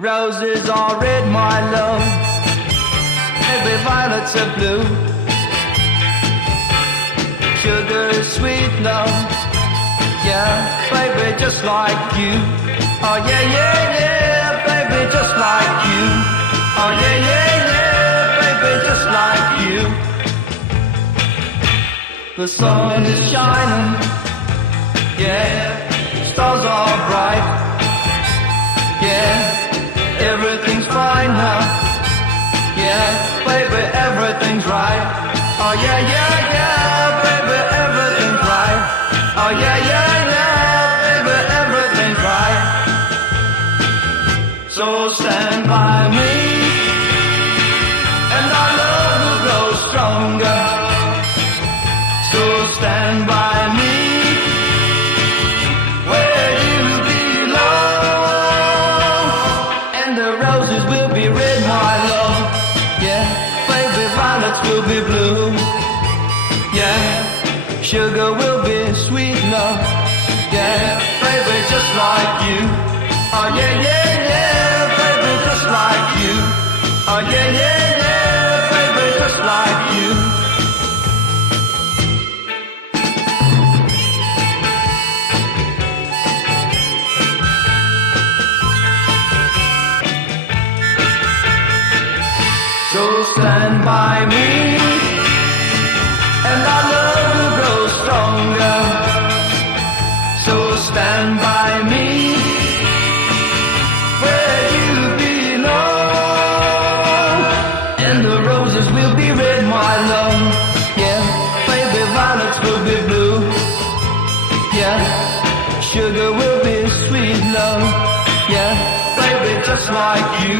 Roses are red, my love, maybe violets are blue. Sugar is sweet, love, yeah, baby, just like you. Oh yeah, yeah, yeah, baby, just like you. Oh yeah, yeah, yeah, baby, just like you. The sun is shining, yeah, stars are bright, yeah, everything's fine now, yeah, baby, everything's right. Oh yeah, yeah, yeah, baby, everything's right. Oh yeah, yeah, yeah, baby, everything's right. So stand by me, and our love will grow stronger. So stand by me, where you belong, and the roses will be red, my love, yeah, baby, violets will be blue, yeah, sugar will be sweet, love, yeah, baby, just like you. Oh yeah, yeah, yeah, baby, just like you. Oh yeah, yeah, yeah, baby, just like you. So stand by me, and our love will grow stronger. So stand by me, where you belong, and the roses will be red, my love, yeah, baby, violets will be blue, yeah, sugar will be sweet, love, yeah, baby, just like you.